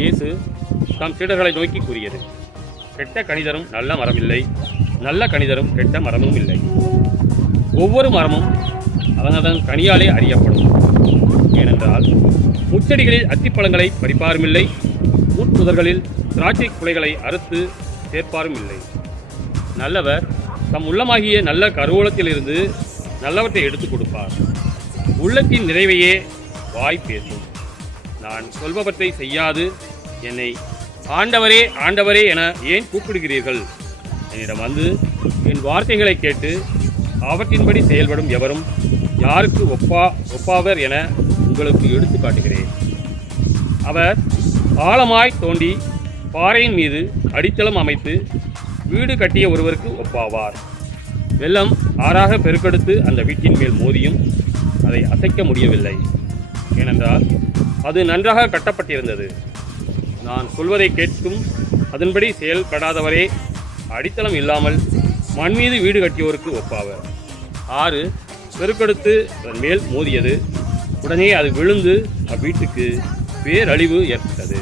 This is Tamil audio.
இயேசு தம் சீடர்களை நோக்கி கூறியது, கெட்ட கனிதரும் நல்ல மரம் இல்லை, நல்ல கனிதரும் கெட்ட மரமும் இல்லை. ஒவ்வொரு மரமும் அதனதன் கனியாலே அறியப்படும். ஏனென்றால் முச்செடிகளில் அத்திப்பழங்களை பறிப்பாரும் இல்லை, முட்புதர்களில் திராட்சை குலைகளை அறுத்து சேர்ப்பாரும் இல்லை. நல்லவர் தம் உள்ளமாகிய நல்ல கருவூலத்திலிருந்து நல்லவற்றை எடுத்துக் கொடுப்பார். உள்ளத்தின் நிறைவையே வாய் பேசும். நான் சொல்பவற்றை செய்யாது என்னை ஆண்டவரே ஆண்டவரே என ஏன் கூப்பிடுகிறீர்கள்? என்னிடம் வந்து என் வார்த்தைகளை கேட்டு அவற்றின்படி செயல்படும் எவரும் யாருக்கு ஒப்பாவர் என உங்களுக்கு எடுத்து காட்டுகிறேன். அவர் ஆழமாய் தோண்டி பாறையின் மீது அடித்தளம் அமைத்து வீடு கட்டிய ஒருவருக்கு ஒப்பாவார். வெள்ளம் ஆறாக பெருக்கெடுத்து அந்த வீட்டின் மேல் மோதியும் அதை அசைக்க முடியவில்லை. ஏனென்றால் அது நன்றாக கட்டப்பட்டிருந்தது. நான் சொல்வதை கேட்கும் அதன்படி செயல்படாதவரே அடித்தளம் இல்லாமல் மண் மீது வீடு கட்டியோருக்கு ஒப்பாவர். ஆறு பெருக்கெடுத்து அதன் மேல் மோதியது. உடனே அது விழுந்து அவ்வீட்டுக்கு பேரழிவு ஏற்பட்டது.